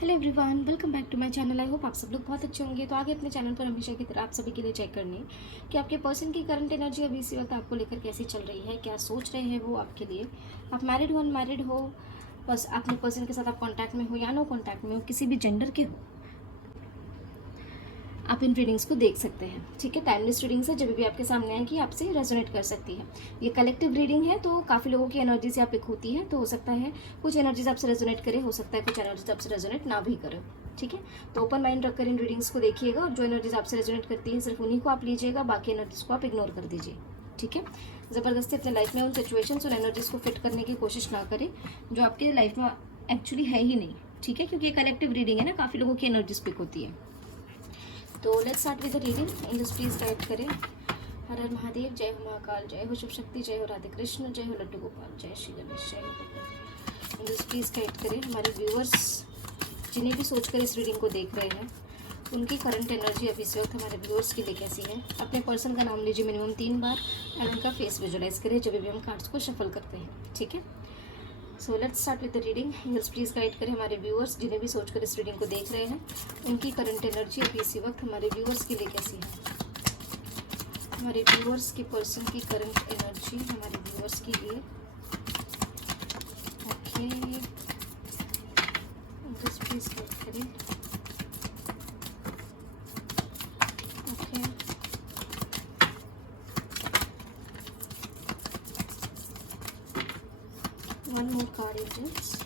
Hello everyone, welcome back to my channel. I hope आप सब लोग बहुत अच्छे होंगे। तो आगे अपने चैनल पर हमेशा की तरह आप सभी के लिए चेक करने कि आपके पर्सन की करंट एनर्जी अभी इसी वक्त आपको लेकर कैसी चल रही है, क्या सोच रहे हैं वो आपके लिए। आप मैरिड हो, अनमैरिड हो, बस अपने पर्सन के साथ आप कॉन्टैक्ट में हो या नो कॉन्टैक्ट में हो, किसी भी जेंडर के हो, आप इन रीडिंग्स को देख सकते हैं। ठीक है, टाइमलेस रीडिंग्स है, जब भी आपके सामने आएगी आपसे रेजोनेट कर सकती है। ये कलेक्टिव रीडिंग है, तो काफ़ी लोगों की एनर्जी से आप पिक होती है, तो हो सकता है कुछ एनर्जीज आपसे रेजोनेट करे, हो सकता है कुछ एनर्जीज आपसे रेजोनेट ना भी करे। ठीक है, तो ओपन माइंड रखकर इन रीडिंग्स को देखिएगा, और जो एनर्जीज आपसे रेजोनेट करती है सिर्फ उन्हीं को आप लीजिएगा, बाकी एनर्जीज को आप इग्नोर कर दीजिए। ठीक है, ज़बरदस्ती अपने लाइफ में उन सिचुएशंस और एनर्जीज को फिट करने की कोशिश ना करें जो आपके लाइफ में एक्चुअली है ही नहीं। ठीक है, क्योंकि ये कलेक्टिव रीडिंग है ना, काफ़ी लोगों की एनर्जीज पिक होती है। तो let's start with the reading. Angels please guide करें। हर हर महादेव, जय हो महाकाल, जय हो शिव शक्ति, जय हो राधे कृष्ण, जय हो लड्डू गोपाल, जय श्री गणेश, जय हो भगवान। एंजल्स प्लीज गाइड करें हमारे व्यूअर्स जिन्हें भी सोचकर इस रीडिंग को देख रहे हैं, उनकी करंट एनर्जी अभी इस वक्त हमारे व्यूअर्स के लिए कैसी है। अपने पर्सन का नाम लीजिए मिनिमम 3 बार एंड उनका फेस विजुअलाइज करिए जब भी हम कार्ड्स को शफल करते हैं। ठीक है, so let's start with the reading. Angels please guide करें हमारे व्यूअर्स जिन्हें भी सोचकर इस रीडिंग को देख रहे हैं, उनकी करंट एनर्जी अभी इसी वक्त हमारे व्यूअर्स के लिए कैसी है। हमारे व्यूअर्स के पर्सन की करंट एनर्जी हमारे व्यूअर्स के लिए। ओके, एंजल्स प्लीज गाइड करें। Okay, one more card angels,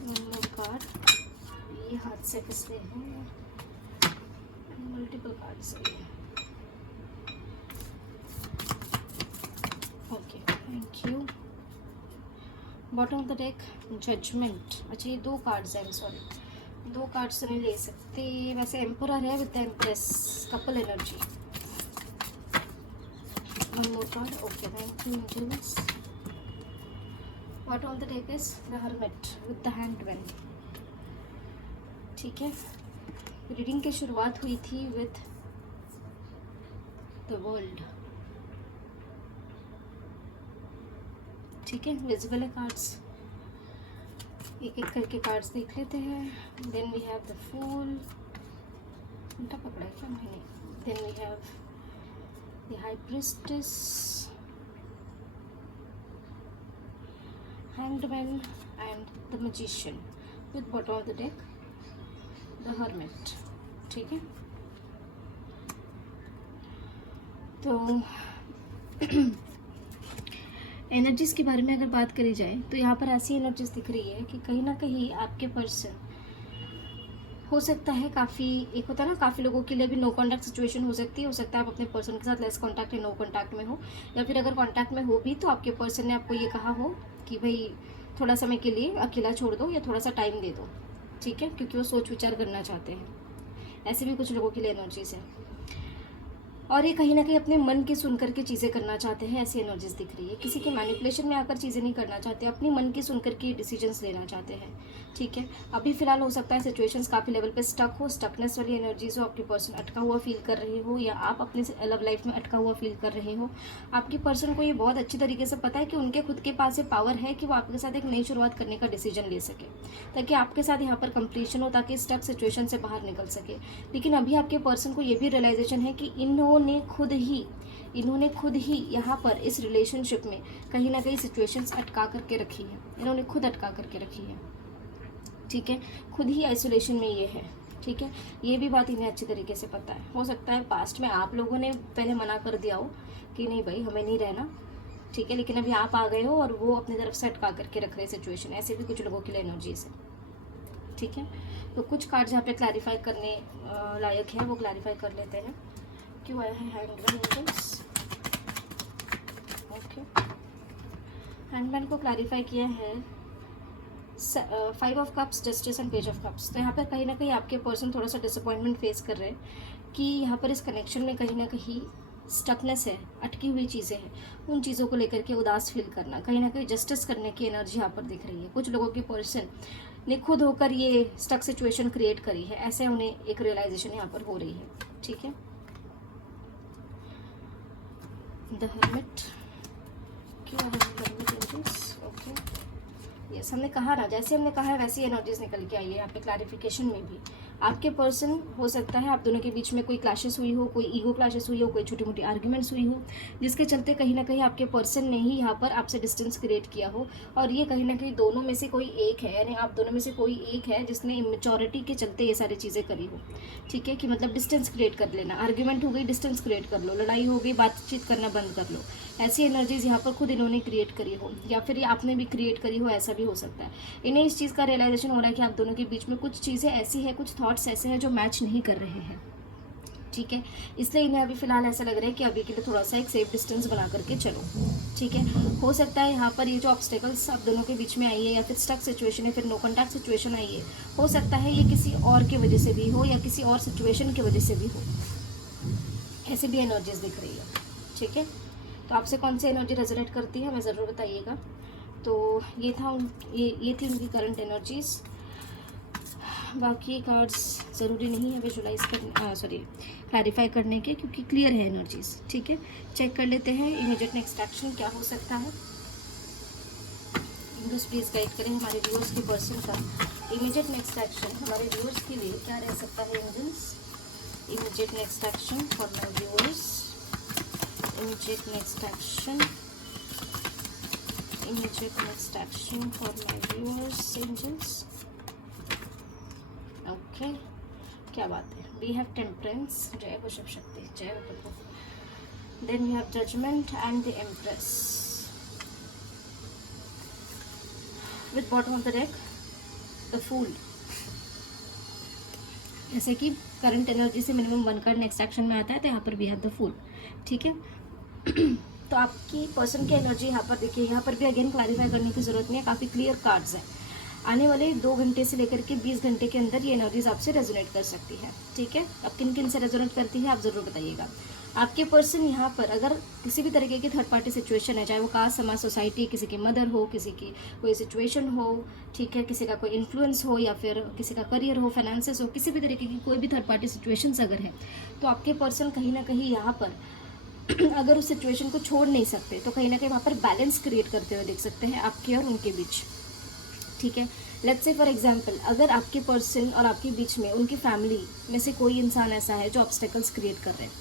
one more card. ये हाथ से फिसले हैं, मल्टीपल कार्ड्स है। Okay, thank you. Bottom of the deck judgement. अच्छा, ये 2 कार्ड्स हैं, सॉरी 2 कार्ड्स तो नहीं ले सकते वैसे। एम्परर है with empress, couple energy. One more card. Okay, thank you angels. Bottom of the deck is the hermit with the hanged man. ठीक है, रीडिंग की शुरुआत हुई थी विद द वर्ल्ड। ठीक है, विजिबल है कार्ड्स, एक एक करके कार्ड्स देख लेते हैं। Then we have the fool, उल्टा पकड़ा है क्या मैंने। Then we have the high priestess, hanged man and the magician with bottom of the deck the hermit. ठीक है, तो एनर्जीज़ के बारे में अगर बात करी जाए तो यहाँ पर ऐसी एनर्जीज दिख रही है कि कहीं ना कहीं आपके पर्सन हो सकता है काफ़ी, एक होता है ना काफ़ी लोगों के लिए भी नो कॉन्टैक्ट सिचुएशन हो सकती है। हो सकता है आप अपने पर्सन के साथ लेस कॉन्टैक्ट या नो कॉन्टैक्ट में हो, या फिर अगर कॉन्टैक्ट में हो भी तो आपके पर्सन ने आपको ये कहा हो कि भाई थोड़ा समय के लिए अकेला छोड़ दो या थोड़ा सा टाइम दे दो। ठीक है, क्योंकि वो सोच विचार करना चाहते हैं। ऐसे भी कुछ लोगों के लिए एनर्जीज है, और ये कहीं ना कहीं अपने मन की सुन करके चीज़ें करना चाहते हैं। ऐसी एनर्जीज दिख रही है, किसी के मैनिपुलेशन में आकर चीज़ें नहीं करना चाहते, अपनी मन की सुन करके डिसीजंस लेना चाहते हैं। ठीक है, अभी फिलहाल हो सकता है सिचुएशंस काफ़ी लेवल पे स्टक हो, स्टकनेस वाली एनर्जीज हो, आपकी पर्सन अटका हुआ फील कर रहे हो, या आप अपने लव लाइफ में अटका हुआ फील कर रहे हो। आपकी पर्सन को ये बहुत अच्छी तरीके से पता है कि उनके खुद के पास ये पावर है कि वो आपके साथ एक नई शुरुआत करने का डिसीजन ले सके, ताकि आपके साथ यहाँ पर कंप्लीशन हो, ताकि स्टक सिचुएशन से बाहर निकल सके। लेकिन अभी आपके पर्सन को ये भी रियलाइजेशन है कि इन्होंने खुद ही यहाँ पर इस रिलेशनशिप में कहीं ना कहीं सिचुएशंस अटका करके रखी है, इन्होंने खुद अटका करके रखी है। ठीक है, खुद ही आइसोलेशन में ये है। ठीक है, ये भी बात इन्हें अच्छी तरीके से पता है। हो सकता है पास्ट में आप लोगों ने पहले मना कर दिया हो कि नहीं भाई हमें नहीं रहना। ठीक है, लेकिन अभी आप आ गए हो और वो अपनी तरफ से अटका करके रख रहे सिचुएशन। ऐसे भी कुछ लोगों के लिए एनर्जीज है। ठीक है, तो कुछ कार्ड जहाँ पे क्लैरिफाई करने लायक है वो क्लैरिफाई कर लेते हैं। क्यों आया है हैंडमैन एंजल्स। ओके, हैंडमैन को क्लैरिफाई किया है 5 of cups, justice and page of cups. तो यहाँ पर कहीं ना कहीं आपके पर्सन थोड़ा सा डिसअपॉइंटमेंट फेस कर रहे हैं कि यहाँ पर इस कनेक्शन में कहीं ना कहीं स्टकनेस है, अटकी हुई चीज़ें हैं, उन चीज़ों को लेकर के उदास फील करना, कहीं ना कहीं जस्टिस करने की एनर्जी यहाँ पर दिख रही है। कुछ लोगों की पर्सन ने खुद होकर ये स्टक सिचुएशन क्रिएट करी है, ऐसे उन्हें एक रियलाइजेशन यहाँ पर हो रही है। ठीक है, द हर्मिट, क्यों है हर्मिट एनर्जीज। ओके, यस, हमने कहा ना, जैसे हमने कहा है वैसी एनर्जीज निकल के आई है यहाँ पे क्लैरिफिकेशन में भी। आपके पर्सन हो सकता है आप दोनों के बीच में कोई क्लैशेस हुई हो, कोई ईगो क्लैशेस हुई हो, कोई छोटी मोटी आर्ग्यूमेंट्स हुई हो, जिसके चलते कहीं ना कहीं आपके पर्सन ने ही यहाँ पर आपसे डिस्टेंस क्रिएट किया हो। और ये कहीं ना कहीं दोनों में से कोई एक है, यानी आप दोनों में से कोई एक है जिसने इमेच्योरिटी के चलते ये सारी चीज़ें करी हो। ठीक है, कि मतलब डिस्टेंस क्रिएट कर लेना, आर्ग्यूमेंट हो गई डिस्टेंस क्रिएट कर लो, लड़ाई हो गई बातचीत करना बंद कर लो। ऐसी एनर्जीज यहाँ पर खुद इन्होंने क्रिएट करी हो, या फिर ये आपने भी क्रिएट करी हो, ऐसा भी हो सकता है। इन्हें इस चीज़ का रियलाइजेशन हो रहा है कि आप दोनों के बीच में कुछ चीज़ें ऐसी है, कुछ थॉट्स ऐसे हैं जो मैच नहीं कर रहे हैं। ठीक है, इसलिए इन्हें अभी फिलहाल ऐसा लग रहा है कि अभी के लिए थोड़ा सा एक सेफ डिस्टेंस बना करके चलो। ठीक है, हो सकता है यहाँ पर ये जो ऑब्स्टेकल्स आप दोनों के बीच में आई है, या फिर स्टक सिचुएशन है, फिर नो कॉन्टैक्ट सिचुएशन आई है, हो सकता है ये किसी और की वजह से भी हो, या किसी और सिचुएशन की वजह से भी हो। ऐसे भी एनर्जीज दिख रही है। ठीक है, तो आपसे कौन सी एनर्जी रेजोनेट करती है हमें ज़रूर बताइएगा। तो ये थी उनकी करंट एनर्जीज़। बाकी कार्ड्स ज़रूरी नहीं है विजुलाइज करने, क्लैरिफाई करने के, क्योंकि क्लियर है एनर्जीज़। ठीक है, चेक कर लेते हैं इमीडिएट नेक्स्ट एक्शन क्या हो सकता है। इंग्लिश प्लीज़ गाइड करें हमारे व्यूअर्स के पर्सन का इमीडिएट नेक्स्ट एक्शन हमारे व्यूअर्स के लिए क्या रह सकता है। Angels, immediate next action for my viewers, immediate next action, immediate next action for my viewers, angels. Okay, क्या बात है। We have temperance, जय हो शिव शक्ति, जय हो प्रभु। Then we have judgment and the empress. With bottom of the deck, the fool. जैसे कि current energy से मिनिमम 1 कार्ड नेक्स्ट एक्शन में आता है, तो यहाँ पर भी है द फूल। ठीक है, तो आपकी पर्सन की एनर्जी यहाँ पर देखिए, यहाँ पर भी अगेन क्लैरिफाई करने की ज़रूरत नहीं है, काफ़ी क्लियर कार्ड्स हैं। आने वाले 2 घंटे से लेकर के 20 घंटे के अंदर ये एनर्जीज आपसे रेजोनेट कर सकती है। ठीक है, अब किन किन से रेजोनेट करती है आप ज़रूर बताइएगा। आपके पर्सन यहाँ पर अगर किसी भी तरीके की थर्ड पार्टी सिचुएशन है, चाहे वो कास्ट, समाज, सोसाइटी, किसी की मदर हो, किसी की कोई सिचुएशन हो, ठीक है, किसी का कोई इन्फ्लुएंस हो, या फिर किसी का करियर हो, फाइनेंसेस हो, किसी भी तरीके की कोई भी थर्ड पार्टी सिचुएशंस अगर है, तो आपके पर्सन कहीं ना कहीं यहाँ पर अगर उस सिचुएशन को छोड़ नहीं सकते, तो कहीं ना कहीं वहाँ पर बैलेंस क्रिएट करते हुए देख सकते हैं आपके और उनके बीच। ठीक है, लेट्स से फॉर एग्जांपल अगर आपके पर्सन और आपके बीच में उनकी फैमिली में से कोई इंसान ऐसा है जो ऑब्स्टेकल्स क्रिएट कर रहे हैं,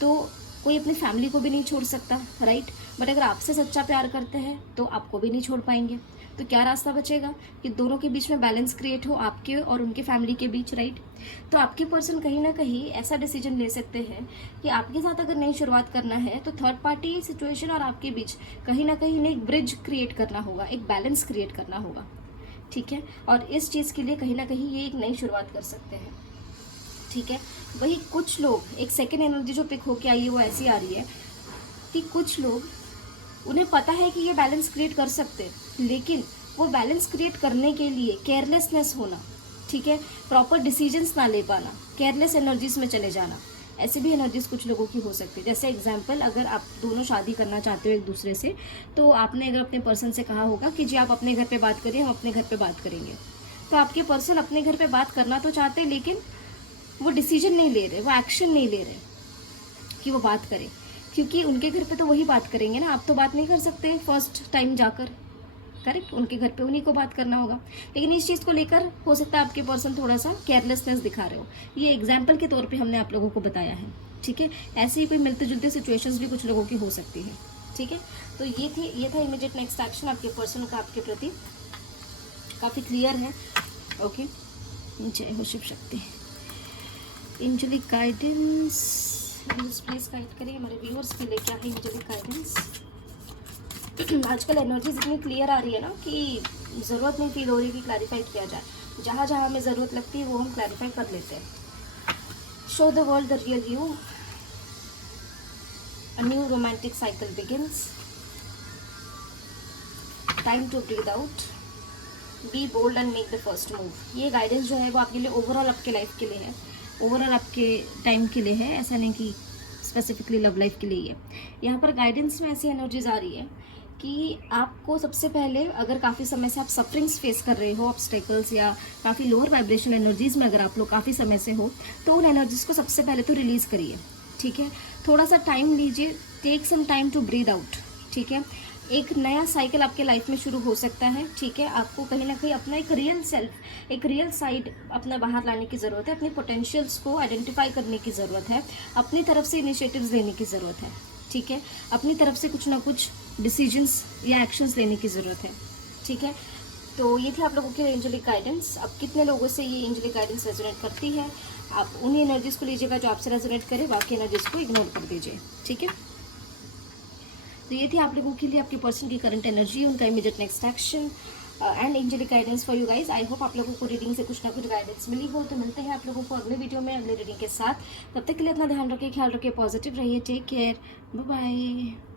तो कोई अपनी फैमिली को भी नहीं छोड़ सकता, राइट। बट अगर आपसे सच्चा प्यार करते हैं तो आपको भी नहीं छोड़ पाएंगे। तो क्या रास्ता बचेगा कि दोनों के बीच में बैलेंस क्रिएट हो, आपके और उनके फैमिली के बीच, राइट। तो आपके पर्सन कहीं ना कहीं ऐसा डिसीजन ले सकते हैं कि आपके साथ अगर नई शुरुआत करना है तो थर्ड पार्टी सिचुएशन और आपके बीच कहीं ना कहीं एक ब्रिज क्रिएट करना होगा, एक बैलेंस क्रिएट करना होगा। ठीक है, और इस चीज़ के लिए कहीं ना कहीं ये एक नई शुरुआत कर सकते हैं। ठीक है, वही कुछ लोग, एक सेकेंड एनर्जी जो पिक होके आई है वो ऐसी आ रही है कि कुछ लोग, उन्हें पता है कि ये बैलेंस क्रिएट कर सकते हैं, लेकिन वो बैलेंस क्रिएट करने के लिए केयरलेसनेस होना, ठीक है, प्रॉपर डिसीजंस ना ले पाना, केयरलेस एनर्जीज में चले जाना, ऐसे भी एनर्जीज कुछ लोगों की हो सकती है। जैसे एग्जांपल, अगर आप दोनों शादी करना चाहते हो एक दूसरे से, तो आपने अगर अपने पर्सन से कहा होगा कि जी आप अपने घर पे बात करिए, हम अपने घर पे बात करेंगे, तो आपके पर्सन अपने घर पे बात करना तो चाहते हैं, लेकिन वो डिसीजन नहीं ले रहे, वो एक्शन नहीं ले रहे कि वो बात करें, क्योंकि उनके घर पे तो वही बात करेंगे ना, आप तो बात नहीं कर सकते फर्स्ट टाइम जाकर, करेक्ट। उनके घर पे उन्हीं को बात करना होगा। लेकिन इस चीज़ को लेकर हो सकता है आपके पर्सन थोड़ा सा केयरलेसनेस दिखा रहे हो। ये एग्जाम्पल के तौर पे हमने आप लोगों को बताया है, ठीक है। ऐसे ही कोई मिलते जुलते सिचुएशंस भी कुछ लोगों की हो सकती है, ठीक है। तो ये था इमीडिएट नेक्स्ट एक्शन आपके पर्सन का आपके प्रति, काफ़ी क्लियर है। ओके, जय हो Shiv Shakti. Angelic guidance please guide करिए हमारे व्यूअर्स के लिए, क्या है एंजेलिक गाइडेंस। आजकल एनर्जीज इतनी क्लियर आ रही है ना कि ज़रूरत नहीं फील हो रही कि क्लैरिफाई किया जाए, जहाँ जहाँ हमें ज़रूरत लगती है वो हम क्लैरिफाई कर लेते हैं। Show the world the real you, a new romantic cycle begins, time to breathe out, be bold and make the first move. ये गाइडेंस जो है वो आपके लिए ओवरऑल आपके लाइफ के लिए है, ओवरऑल आपके टाइम के लिए है, ऐसा नहीं कि स्पेसिफिकली लव लाइफ के लिए है। यहाँ पर गाइडेंस में ऐसी एनर्जीज आ रही है कि आपको सबसे पहले, अगर काफ़ी समय से आप सफरिंग्स फेस कर रहे हो, ऑब्स्टेकल्स या काफ़ी लोअर वाइब्रेशन एनर्जीज में अगर आप लोग काफ़ी समय से हो, तो उन एनर्जीज को सबसे पहले तो रिलीज़ करिए, ठीक है। थोड़ा सा टाइम लीजिए, take some time to breathe out, ठीक है। एक नया साइकिल आपके लाइफ में शुरू हो सकता है, ठीक है। आपको कहीं ना कहीं अपना एक रियल सेल्फ, एक रियल साइड अपना बाहर लाने की ज़रूरत है, अपनी पोटेंशियल्स को आइडेंटिफाई करने की ज़रूरत है, अपनी तरफ से इनिशिएटिव्स लेने की ज़रूरत है, ठीक है। अपनी तरफ से कुछ ना कुछ डिसीजंस या एक्शंस लेने की ज़रूरत है, ठीक है। तो ये थी आप लोगों की एंजेलिक गाइडेंस। अब कितने लोगों से ये एंजेलिक गाइडेंस रेजोनेट करती है, आप उन्हीं एनर्जीज़ को लीजिएगा जो आपसे रेजोनेट करे, बाकी एनर्जीज़ को इग्नोर कर दीजिए, ठीक है। तो ये थी आप लोगों के लिए आपके पर्सन की करंट एनर्जी, उनका immediate next action and angelic guidance for you guys. I hope आप लोगों को रीडिंग से कुछ ना कुछ गाइडेंस मिली हो। तो मिलते हैं आप लोगों को अगले वीडियो में अगले रीडिंग के साथ। तब तक के लिए अपना ध्यान रखिए, ख्याल रखिए, पॉजिटिव रहिए, टेक केयर, बाय बाय।